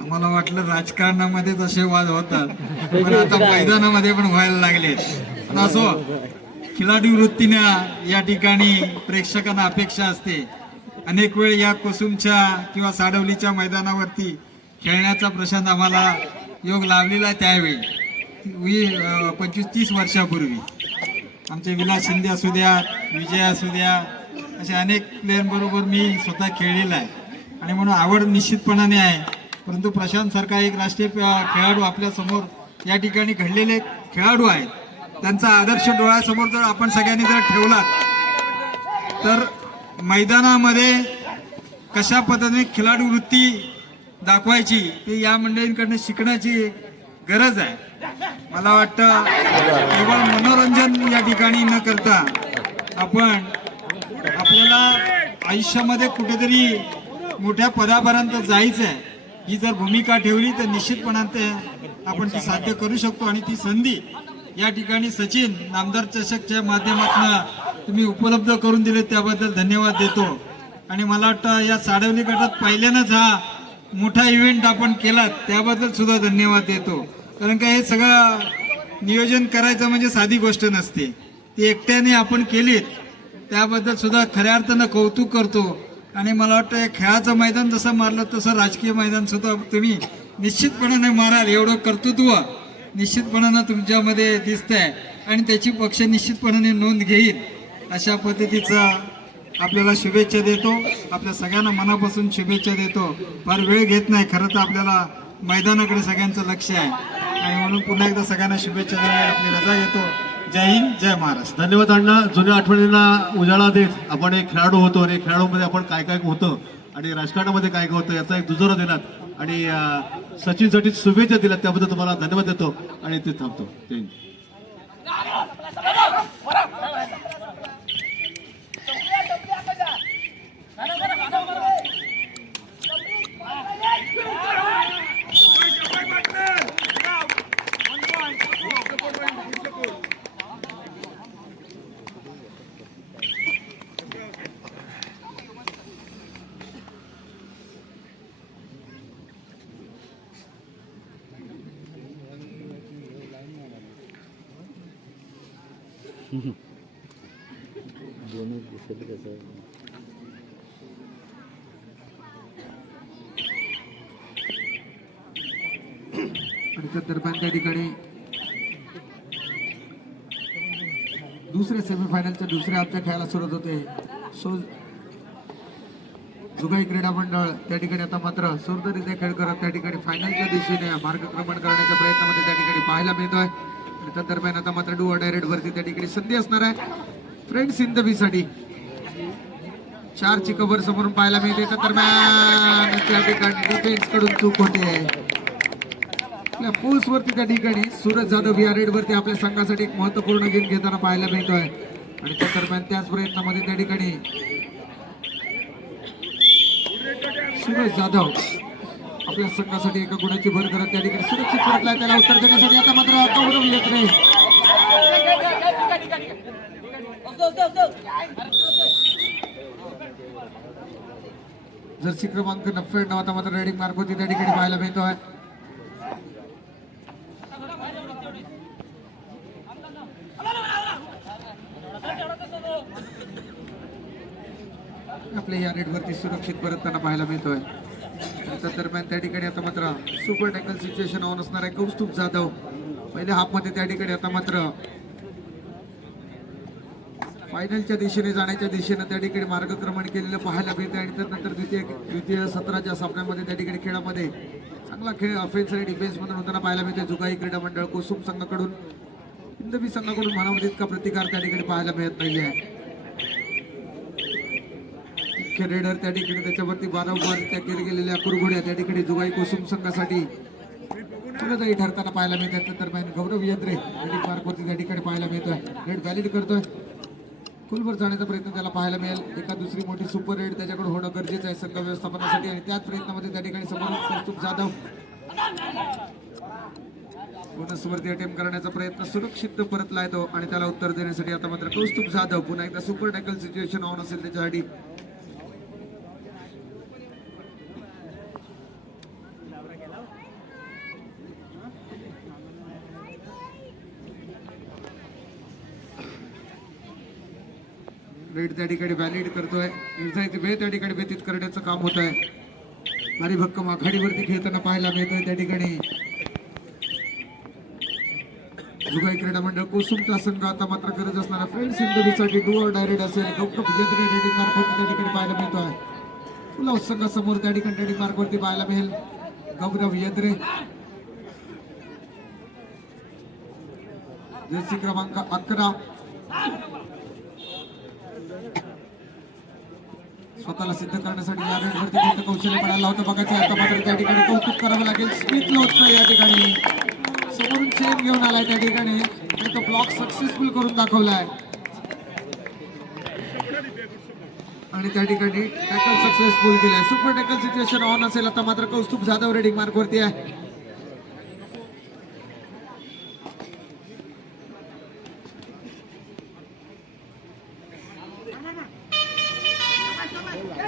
आम्हाला वाटलं राजकारणामध्ये तसे वाद होतात, पण आता मैदानामध्ये पण व्हायला लागले. पण असो, खिलाडी वृत्तीने या ठिकाणी प्रेक्षकांना अपेक्षा असते. अनेक वेळ या कोसुमच्या किंवा साडवलीच्या मैदानावरती खेळण्याचा प्रशांत आम्हाला योग लाभलेला आहे. त्यावेळी 25-30 वर्षापूर्वी आमचे विलास शिंदे असू द्या, विजय असू द्या, असे अनेक प्लेयरबरोबर मी स्वतः खेळलेला आहे, आणि म्हणून आवड निश्चितपणाने आहे. परंतु प्रशांत सारखा एक राष्ट्रीय खेळाडू आपल्या समोर या ठिकाणी घडलेले खेळाडू आहेत, त्यांचा आदर्श डोळ्यासमोर जर आपण सगळ्यांनी जर ठेवला तर मैदानामध्ये कशा पद्धतीने खिलाडू वृत्ती दाखवायची ते या मंडळींकडनं शिकण्याची गरज आहे. मला वाटतं केवळ मनोरंजन या ठिकाणी न करता आपण आपल्याला आयुष्यामध्ये कुठेतरी मोठ्या पदापर्यंत जायचं आहे, ही जर भूमिका ठेवली तर निश्चितपणाने आपण ती साध्य करू शकतो. आणि ती संधी या ठिकाणी सचिन नामदार चषकच्या माध्यमातून तुम्ही उपलब्ध करून दिले, त्याबद्दल धन्यवाद देतो. आणि मला वाटतं या साडवली गटात पहिल्यानंच हा मोठा इव्हेंट आपण केला, त्याबद्दल सुद्धा धन्यवाद देतो. कारण का हे सगळं नियोजन करायचं म्हणजे साधी गोष्ट नसते, ती एकट्याने आपण केलीत, त्याबद्दल सुद्धा खऱ्या अर्थानं कौतुक करतो. आणि मला वाटतं खेळाचं मैदान जसं मारलं तसं राजकीय मैदान सुद्धा तुम्ही निश्चितपणाने माराल, एवढं कर्तृत्व निश्चितपणानं तुमच्यामध्ये दिसतंय, आणि त्याची पक्ष निश्चितपणाने नोंद घेईल. अशा पद्धतीचं आपल्याला शुभेच्छा देतो, आपल्या सगळ्यांना मनापासून शुभेच्छा देतो. फार वेळ घेत नाही, खरं तर आपल्याला मैदानाकडे सगळ्यांचं लक्ष आहे, आणि म्हणून पुन्हा एकदा सगळ्यांना शुभेच्छा देऊन आपली रजा घेतो. जय हिंद, जय महाराष्ट्र. धन्यवाद अण्णा. जुन्या आठवणींना उजाळा देत आपण एक खेळाडू होतो, आणि खेळाडूमध्ये आपण काय काय होतं आणि राजकारणामध्ये काय काय होतं याचा एक दुजोरा दिलात, आणि सचिनसाठी शुभेच्छा दिल्यात, त्याबद्दल तुम्हाला धन्यवाद देतो आणि ते थांबतो. जय हिंद. आणि त्या दरम्यान त्या ठिकाणी दुसऱ्या सेमीफायनलच्या दुसऱ्या आमच्या खेळाला सुरुवात होते. सो जुगाई क्रीडा मंडळ त्या ठिकाणी आता मात्र सुरळीतरित्या खेळ करत त्या ठिकाणी फायनलच्या दिशेने मार्गक्रमण करण्याच्या प्रयत्नामध्ये त्या ठिकाणी पाहायला मिळतोय. आणि त्या दरम्यान आता मात्र डू ऑर डायरेक्ट वरती त्या ठिकाणी संधी असणार आहे फ्रेंड्स इन द बी साठी. 4ची कव्हर समोरून पाहायला मिळते. त्या दरम्यान त्या ठिकाणी डिफेन्स कडून चूक होते. आपल्या फोर्स वरती त्या ठिकाणी सूरज जाधव या रेड वरती आपल्या संघासाठी एक महत्वपूर्ण गेम घेताना पाहायला मिळतोय. आणि त्या दरम्यान त्याच प्रयत्नामध्ये त्या ठिकाणी सूरज जाधव आपल्या संघासाठी एका गुणाची भर करत त्या ठिकाणी सुरक्षित परतला. त्याला उत्तर देण्यासाठी आता मात्र कौरव येत नाही. जर्सी क्रमांक 99 आता मात्र रेडिंग मार्क होती त्या ठिकाणी पाहायला मिळतोय. आपल्या या नेटवरती सुरक्षित परतताना पाहायला मिळतोय. त्या दरम्यान त्या ठिकाणी आता मात्र सुपर टॅकल सिच्युएशन ऑन असणार आहे कौस्तुभ जाधव. पहिल्या हाफ मध्ये त्या ठिकाणी आता मात्र फायनलच्या दिशेने जाण्याच्या दिशेने त्या ठिकाणी मार्गक्रमण केलेलं पाहायला मिळते आणि त्यानंतर द्वितीय सत्राच्या सामन्यामध्ये त्या ठिकाणी खेळामध्ये चांगला खेळ ऑफेन्स आणि डिफेन्स मधून होताना पाहायला मिळते. जुगाई क्रीडा मंडळ कोसुम संघाकडून हिंदवी संघाकडून म्हणावं इतका प्रतिकार त्या ठिकाणी पाहायला मिळत नाहीये. मुख्य रेडर त्या ठिकाणी त्याच्यावरती वारंवार त्या केले गेलेल्या कुरघोड्या त्या ठिकाणी जुगाई कोसुम संघासाठी फलदायी ठरताना पाहायला मिळतात. त्या दरम्यान गौरव यद्रे रेडिंग मार्कवरती त्या ठिकाणी पाहायला मिळतोय. रेड व्हॅलिड करतोय. फुलवर जाण्याचा प्रयत्न त्याला पाहायला मिळेल. एका दुसरी मोठी सुपर रेड त्याच्याकडे होणं गरजेचं आहे संघ व्यवस्थापनासाठी आणि त्याच प्रयत्नामध्ये त्या ठिकाणी समोर कौस्तुभ जाधव बोनसवरती अटेम्प्ट करण्याचा प्रयत्न सुरक्षित परतला येतो आणि त्याला उत्तर देण्यासाठी आता मात्र कौस्तुभ जाधव पुन्हा एकदा सुपर टॅकल सिच्युएशन ऑन असेल त्याच्यासाठी. रेड त्या ठिकाणी व्हॅलिड करतोय. निर्धारित वेळ त्या ठिकाणी व्यतीत करण्याचं काम होत आहे. भारी भक्कम आघाडीवरती खेळताना पाहायला मिळतोय त्या ठिकाणी जुगाई क्रीडा मंडळ कोसुमचा संघ. आता मात्र गरज असणारा फ्रेंड्स इंटरव्ह्यूसाठी डू ऑर डायरेक्ट असेल गौरव यद्रे रेडिंग मार्कवरती त्या ठिकाणी पाहायला मिळतोय. फुला संघासमोर त्या ठिकाणी रेडिंग मार्कवरती पाहायला मिळेल गौरव यद्रे. जर्सी क्रमांक 11 स्वतःला सिद्ध करण्यासाठी या रेडवरती कोणतं कौशल्य पडायला होतं बघायचं. आता मात्र त्या ठिकाणी कौतुक करावं लागेल स्मिथ लोटचं या ठिकाणी समोरून चेन घेऊन आलाय त्या ठिकाणी आणि तो ब्लॉक सक्सेसफुल करून दाखवलाय आणि त्या ठिकाणी टॅकल सक्सेसफुल केलाय. सुपर टॅकल सिच्युएशन ऑन असेल आता मात्र कौस्तुभ जाधव रेडिंग मार्क वरती आहे.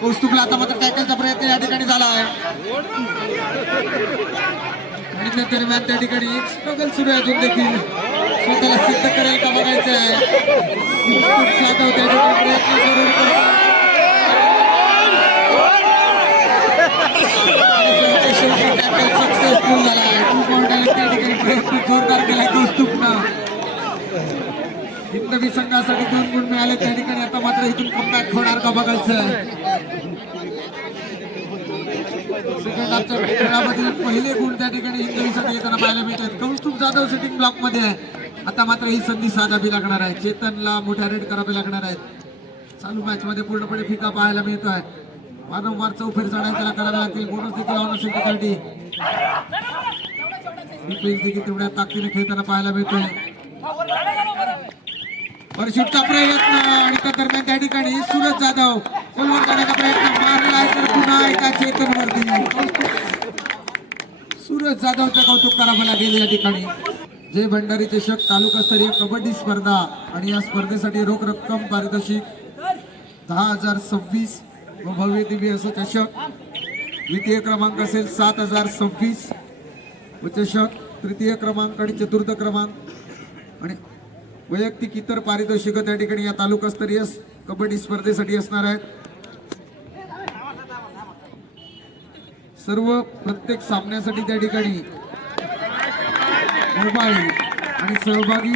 कौस्तुभला आता मात्र टॅकलचा प्रयत्न या ठिकाणी झाला आहे आणि त्या दरम्यान त्या ठिकाणी एक स्ट्रगल सुरू आहे. अजून देखील स्वतःला सिद्ध करेल का बघायचं आहे. कौस्तुभ जाधव त्या ठिकाणी प्रयत्न जरूर करतो आणि शेवटी टॅकल सक्सेसफुल झाला आहे. 2 पॉइंट त्या ठिकाणी प्रयत्न जोरदार केला कौस्तुभनं. हिंदवी संघासाठी 2 गुण मिळाले त्या ठिकाणी. आता मात्र इथून कमबॅक होणार का बघायचं. सेकंड हाफच्या खेळामधील पहिले गुण त्या ठिकाणी हिंदवीसाठी येताना पाहायला मिळतात. कौस्तुभ जाधव सिटिंग ब्लॉक मध्ये आहे. आता मात्र ही संधी साधावी लागणार आहे. चेतनला मोठ्या रेड करावे लागणार आहेत. चालू मॅच मध्ये पूर्णपणे फिका पाहायला मिळतोय. वारंवार चौफेर चढाई त्याला करावे लागतील. बोनस देखील ऑन असेल त्यासाठी. डिफेन्स देखील तेवढ्या ताकदीने खेळताना पाहायला मिळतोय. परशूटचा प्रयत्न आणि त्या दरम्यान त्या ठिकाणी सूरज जाधव गोलवर जाण्याचा प्रयत्न मारला आहे तर पुन्हा एका चेतनवरती सूरज जाधवचं कौतुक करावं लागेल या ठिकाणी. जय भंडारी चषक तालुकास्तरीय कबड्डी स्पर्धा आणि या स्पर्धेसाठी रोख रक्कम पारितोषिक 10,026 व भव्य दिव्य असं चषक. द्वितीय क्रमांक असेल 7,026 व चषक. तृतीय क्रमांक आणि चतुर्थ क्रमांक आणि वैयक्तिक इतर पारितोषिक त्या ठिकाणी या तालुकास्तरीय कबड्डी स्पर्धेसाठी असणार आहेत. सर्व प्रत्येक सामन्यासाठी त्या ठिकाणी मोबाईल आणि सहभागी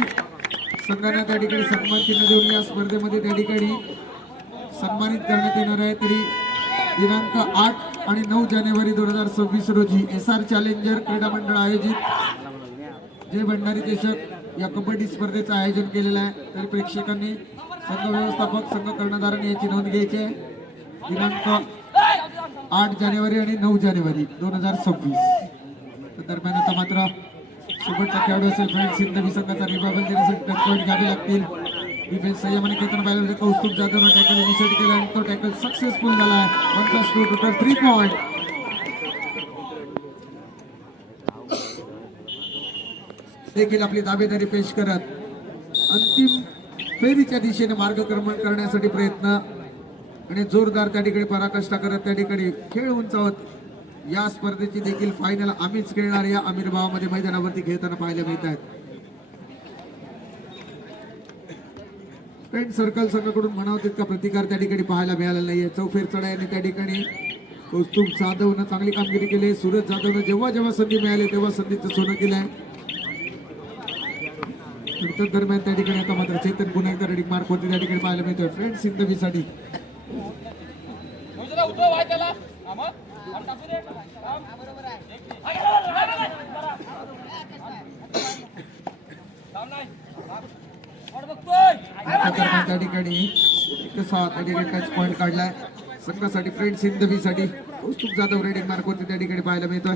संघांना त्या ठिकाणी सन्मान चिन्ह देऊन या स्पर्धेमध्ये त्या ठिकाणी सन्मानित करण्यात येणार आहे. तरी दिनांक 8 आणि 9 जानेवारी 2026 रोजी SR चॅलेंजर क्रीडा मंडळ आयोजित जय भंडारी चषक या कबड्डी स्पर्धेचं आयोजन केलेलं आहे. तरी प्रेक्षकांनी संघ व्यवस्थापक संघ कर्णधारांनी याची नोंद घ्यायची आहे. दिनांक 8 जानेवारी आणि 9 जानेवारी 2026 दरम्यान आता मात्र शेवटचा खेळाडू असेल फ्रेंड्स हिंदवी संघाचा रिबाबल देण्यासाठी पॉईंट घ्यावे लागतील. डिफेन्स संयमाने खेळताना पाहिलं कौस्तुभ जाधवनं टॅकल इनिशिएट केला आणि तो टॅकल सक्सेसफुल झाला आहे. 1+2 टोटल 3 पॉईंट. देखील आपली दावेदारी पेश करत अंतिम फेरीच्या दिशेने मार्गक्रमण करण्यासाठी प्रयत्न आणि जोरदार त्या ठिकाणी पराकाष्ठा करत त्या ठिकाणी खेळ उंचावत या स्पर्धेची देखील फायनल आम्हीच खेळणार या आमिर भावामध्ये मैदानावरती खेळताना पाहायला मिळत आहेत. फ्रेंड सर्कल संघाकडून म्हणावं तितका प्रतिकार त्या ठिकाणी पाहायला मिळाला नाहीये. चौफेर चढाईने त्या ठिकाणी कौस्तुभ जाधवनं चांगली कामगिरी केली. सूरज जाधवनं जेव्हा जेव्हा संधी मिळाली तेव्हा संधीचं सोनं केलंय. दरम्यान त्या ठिकाणी आता मात्र चेतन पुन्हा एकदा रेडिंग मार्क होती त्या ठिकाणी पाहायला मिळतोय फ्रेंड्स सिंधवीसाठी. त्या ठिकाणी टच पॉइंट काढलाय संघासाठी फ्रेंड्स सिंधवीसाठी. कौस्तुभ जाधव रेडिंग मार्क होती त्या ठिकाणी पाहायला मिळतोय.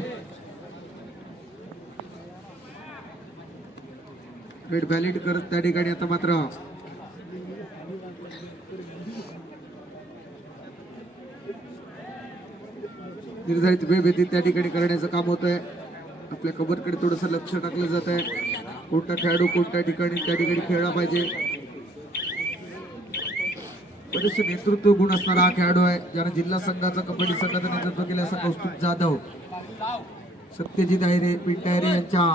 रेड व्हॅलिड करत त्या ठिकाणी आता मात्र निर्धारित वेळ व्यतीत त्या ठिकाणी करण्याचं काम होत आहे. आपल्या कबरकडे थोडस लक्ष टाकलं जात आहे. कोणता खेळाडू कोणत्या ठिकाणी त्या ठिकाणी खेळला पाहिजे. बरेचसे नेतृत्व गुण असणारा हा खेळाडू आहे ज्याने जिल्हा संघाचा कबड्डी संघाचं नेतृत्व केलं असा कौस्तुभ जाधव. सत्यजित आयरे पिंट आयरे यांच्या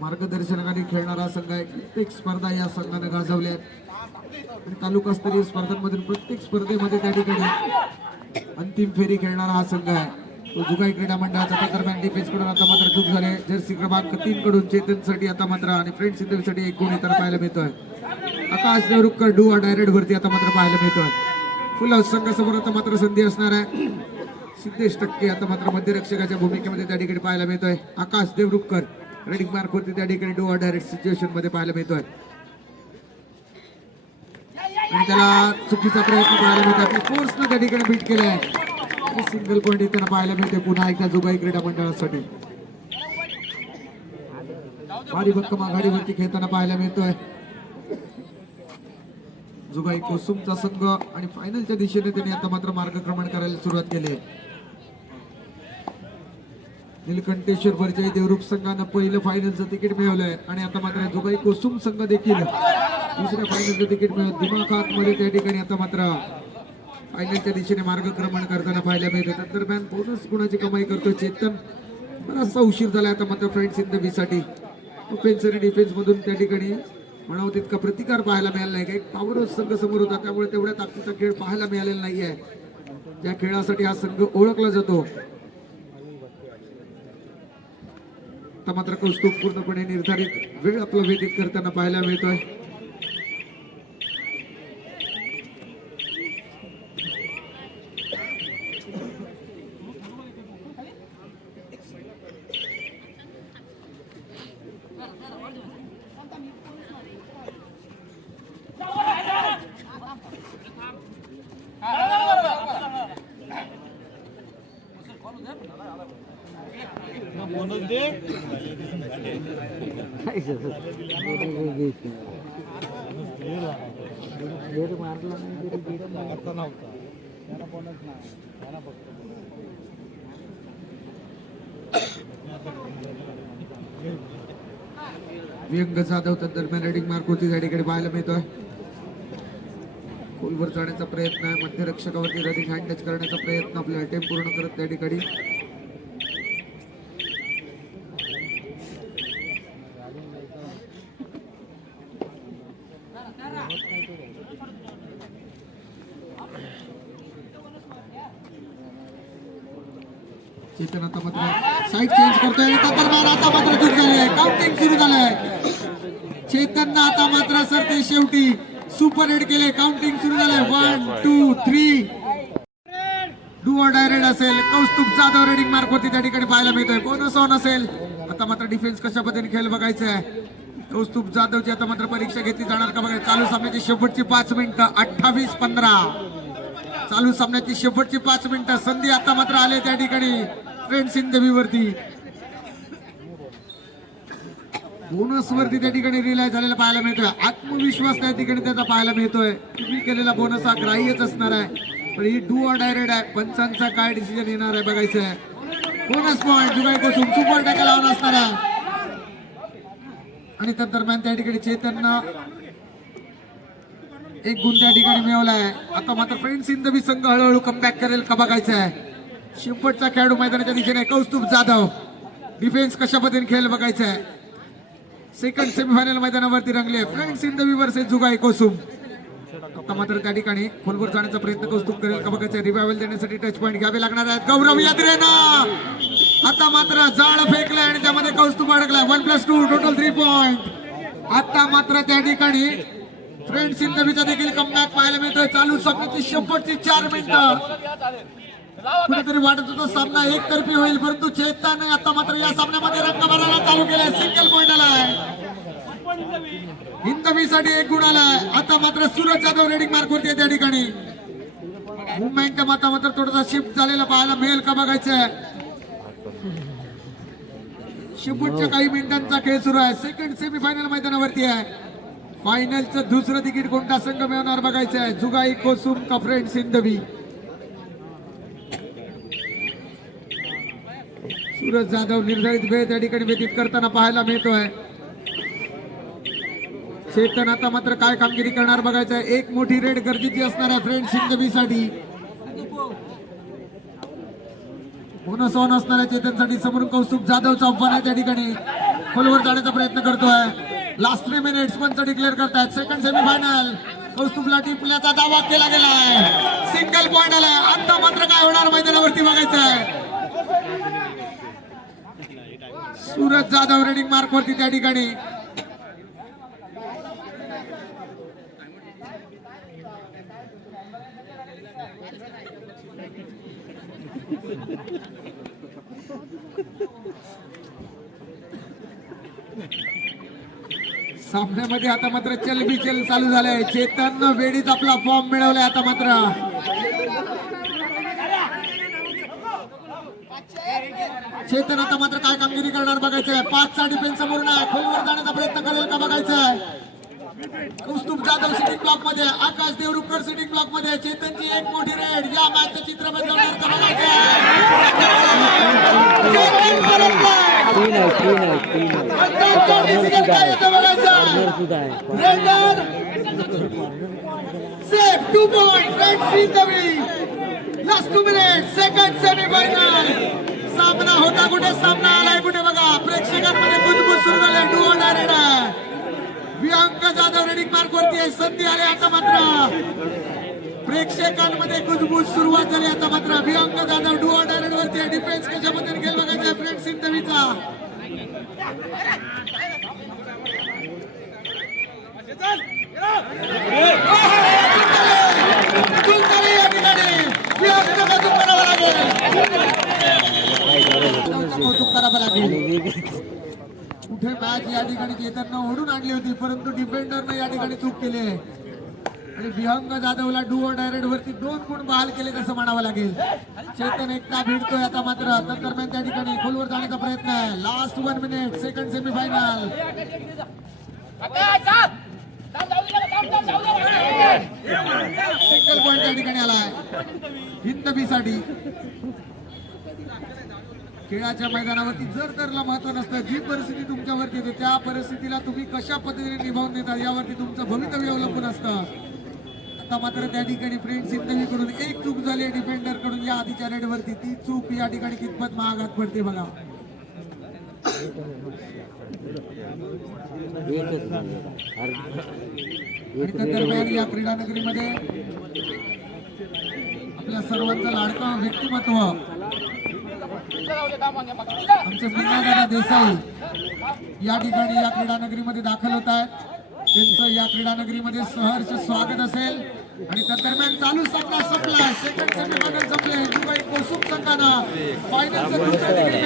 मार्गदर्शनाखाली खेळणारा संघ आहे. प्रत्येक स्पर्धा या संघाने गाजवल्या आहेत आणि तालुकास्तरीय स्पर्धांमधील प्रत्येक स्पर्धेमध्ये त्या ठिकाणी अंतिम फेरी खेळणारा हा संघ आहे. तो जुगाई क्रीडा मंडळाचा दरम्यान डिफेन्स कडून आता मात्र चूक झाले. जर्सी क्रमांक 3 कडून चेतनसाठी आता मात्र आणि फ्रेंड्स सिंधवीसाठी एक गुण इतर पाहायला मिळतोय. आकाश देवरुखकर डू डायरेक्ट वरती आता मात्र पाहायला मिळतोय. फुल हाऊस संघासमोर आता मात्र संधी असणार आहे. सिद्धेश टक्के आता मात्र मध्यरक्षकाच्या भूमिकेमध्ये त्या ठिकाणी पाहायला मिळतोय. आकाश देवरुखकर रेडिंग मार्क वरती त्या ठिकाणी डू डायरेक्ट सिच्युएशन मध्ये पाहायला मिळतोय आणि त्याला चुकीचा प्रयत्न पाहायला मिळतोय. फोर्सनं त्या ठिकाणी बीट केलाय. सिंगल पॉईंट इथे पाहायला मिळते पुन्हा एकदा जुगाई क्रीडा मंडळासाठी. भारी भक्कम आघाडीवरती खेळताना पाहायला मिळतोय जुगाई कोसुमचा संघ आणि फायनलच्या दिशेने त्यांनी आता मात्र मार्गक्रमण करायला सुरुवात केली. निलकंठेश्वर वरच्या देवरूप संघानं पहिलं फायनलचं तिकीट मिळवलंय आणि आता मात्र जुगाई कोसुम संघ देखील दुसऱ्या फायनलचं तिकीट मिळवत दिमाखात मध्ये त्या ठिकाणी आता मात्र फायनलच्या दिशेने मार्गक्रमण करताना पाहायला मिळते. दरम्यान बोनस गुणाची कमाई करतोय चेतन. बराचसा उशीर झाला आता मात्र फ्रेंड्स सिंधवीसाठी. ऑफेन्स आणि डिफेन्स मधून त्या ठिकाणी म्हणावं तितका प्रतिकार पाहायला मिळाला नाही. काही पॉवर संघ समोर होता त्यामुळे तेवढ्या ताकदीचा खेळ पाहायला मिळालेला नाहीये ज्या खेळासाठी हा संघ ओळखला जातो. आता मात्र कौस्तुभ पूर्णपणे निर्धारित वेळ आपला व्यतीत करताना पाहायला मिळतोय. व्यंग जाधव तर दरम्यान रेडिंग मार्क होती त्या ठिकाणी पाहायला मिळतोय. खोलवर जाण्याचा प्रयत्न आहे. मध्यरक्षकावरती रनिंग हँड टच करण्याचा प्रयत्न आपले अटेम्प्ट पूर्ण करत त्या ठिकाणी चेतन आता मात्र साईड चेंज करतोय. आता मात्र चूक झाली आहे. काउंटिंग सुरू झालंय. चेतननं आता मात्र सर ते शेवटी सुपर हिट केले. काउंटिंग सुरू झालंय. 1 2 3 डू ऑर डायरेक्ट असेल. कौस्तुभ जाधव रेडिंग मार्क होती त्या ठिकाणी पाहायला मिळतोय. बोनस ऑन असेल. आता मात्र डिफेन्स कशा पद्धतीने खेळ बघायचा आहे. कौस्तुभ जाधवची आता मात्र परीक्षा घेतली जाणार का बघायचं. चालू सामन्याची शेवटची 5 मिनिटं 28-15. चालू सामन्याची शेवटची 5 मिनिटं. संधी आता मात्र आले त्या ठिकाणी फ्रेंड्स सिंधवीवरती. बोनस वरती त्या ठिकाणी रिलाय झालेला पाहायला मिळतोय. आत्मविश्वास त्या ठिकाणी त्याचा पाहायला मिळतोय. तुम्ही केलेला बोनस हा ग्राह्यच असणार आहे पण ही डू ऑर डायरेक्ट आहे. पंचांचा काय डिसिजन येणार आहे बघायचं आहे. बोनस पॉईंट जुगाई कोसुम सुपर टॅकल लावून असणार आहे आणि त्या दरम्यान त्या ठिकाणी चेतननं एक गुण त्या ठिकाणी मिळवलाय. आता मात्र फ्रेंड्स इंदवी संघ हळूहळू कमबॅक करेल का बघायचं आहे. शेवटचा खेळाडू मैदानाच्या दिशेने कौस्तुभ जाधव. डिफेन्स कशा पद्धतीने खेळ बघायचा आहे. सेकंड सेमीफायनल मैदानावरती रंगले फ्रेंड्स इंदवी वर्सेस जुगाई कोसुम. आता मात्र त्या ठिकाणी खोलवर जाण्याचा प्रयत्न कौस्तुभ करेल का बघायचं. रिवायवल देण्यासाठी टच पॉईंट घ्यावे लागणार आहेत. गौरव यात्रेनं आता मात्र जाळ फेकलाय आणि त्यामध्ये कौस्तुभ अडकलाय. 1+2 total 3 point. आता मात्र त्या ठिकाणी फ्रेंड्स इंदवीचा देखील कमबॅक पाहायला मिळतोय. चालू सामन्याची शेवटची 4 मिनिटं. कुठेतरी वाटत होतं सामना एकतर्फी होईल, परंतु चेतन आता मात्र या सामन्यामध्ये रंग भरायला चालू केलाय. सिंगल पॉइंट आलाय हिंदवीसाठी, 1 गुण आलाय. आता मात्र सूरज जाधव रेडिंग मार्क वरती आहे त्या ठिकाणी. मुंबईच्या आता मात्र थोडासा शिफ्ट झालेला पाहायला मिळेल का बघायचंय. शेवटच्या काही मिनिटांचा खेळ सुरू आहे. सेकंड सेमीफायनल मैदानावरती आहे. फायनलचं दुसरं तिकीट कोणता संघ मिळवणार बघायचं आहे. जुगाई कोसुम का फ्रेंड्स इंदवी. सूरज जाधव निर्धारित वेळ त्या ठिकाणी व्यतीत करताना पाहायला मिळतोय. चेतन आता मात्र काय कामगिरी करणार बघायचं आहे. एक मोठी रेड गरजेची असणार आहे फ्रेंड्स इंदवीसाठी. बोनस ऑन असणार आहे चेतनसाठी. समोरून कौस्तुभ जाधवचा आव्हान आहे त्या ठिकाणी. खोलवर जाण्याचा प्रयत्न करतोय. लास्ट 3 मिनिट्स पंच डिक्लेअर करतायत. सेकंड सेमीफायनल कौस्तुभला टिपल्याचा दावा केला गेलाय. सिंगल पॉइंट आलाय. आता मात्र काय होणार मैदानावरती बघायचं आहे. सूरज जाधव रेडिंग मार्क वरती त्या ठिकाणी. सामन्यामध्ये आता मात्र चलबिचल चालू झालंय. चेतन वेळीच आपला फॉर्म मिळवलाय. आता मात्र चेतन आता मात्र काय कामगिरी करणार बघायचंय. 5चा डिफेन्स समोरून आहे. खोलवर जाण्याचा प्रयत्न करेल का बघायचंय. कौस्तुभ जाधव सिटिंग ब्लॉक मध्ये, आकाश देवरुखकर सिटिंग ब्लॉक मध्ये. चेतनची एक मोठी रेड या मॅचचं चित्र बदलवणार का बघायचंय. सेफ 2 पॉइंट फ्रेंड्स इंदवी. Last 2 minute second semifinal. सामना होता कुठे, सामना आलाय कुठे बघा. प्रेक्षकांमध्ये कुजबुज सुरू झाले. डू ऑर डाय रेड आहे. विहांक जाधव रेडिंग मार्क वरती आहे. संधी आली आता मात्र प्रेक्षकांमध्ये कुजबुज सुरुवात झाली. आता मात्र Vihank Jadhav do or die raid वरती आहे. डिफेन्स कशा पद्धतीने खेळ बघायचा फ्रेंड्स इंदवीचा. या ठिकाणी कौतुक करावं लागेल. कुठे मॅच या ठिकाणी चेतननं ओढून आणली होती, परंतु डिफेंडरनं या ठिकाणी चूक केली आहे आणि विहंग जाधवला डू ऑर डाय रेड वरती 2 गुण बहाल केले असं म्हणावं लागेल. चेतन एकटा भिडतोय आता मात्र. दरम्यान त्या ठिकाणी खोलवर जाण्याचा प्रयत्न आहे. Last 1 minute second semifinal. Single point त्या ठिकाणी आलाय हिंदवीसाठी. खेळाच्या मैदानावरती जर तरला महत्व नसतं, जी परिस्थिती तुमच्यावरती येते त्या परिस्थितीला तुम्ही कशा पद्धतीने निभावून देता यावरती तुमचं भवितव्य अवलंबून असतं. आता मात्र त्या ठिकाणी फ्रेंड्स इंदवीकडून एक चूक झाली डिफेंडर कडून या आधीच्या रेड वरती. ती चूक या ठिकाणी कितपत महागात पडते बघा. आणि त्या दरम्यान या क्रीडा नगरीमध्ये आपल्या सर्वांचं लाडकं व्यक्तिमत्व आमचे पुन्हा देसाई या ठिकाणी या क्रीडा नगरीमध्ये दाखल होत आहेत. त्यांचं या क्रीडा नगरीमध्ये सहर्ष स्वागत असेल. आणि त्या दरम्यान चालू सामना संपला. सेकंड सेमीफायनल संपले. जुगाई कोसुम संघानं फायनलचं दुसरं तिकीट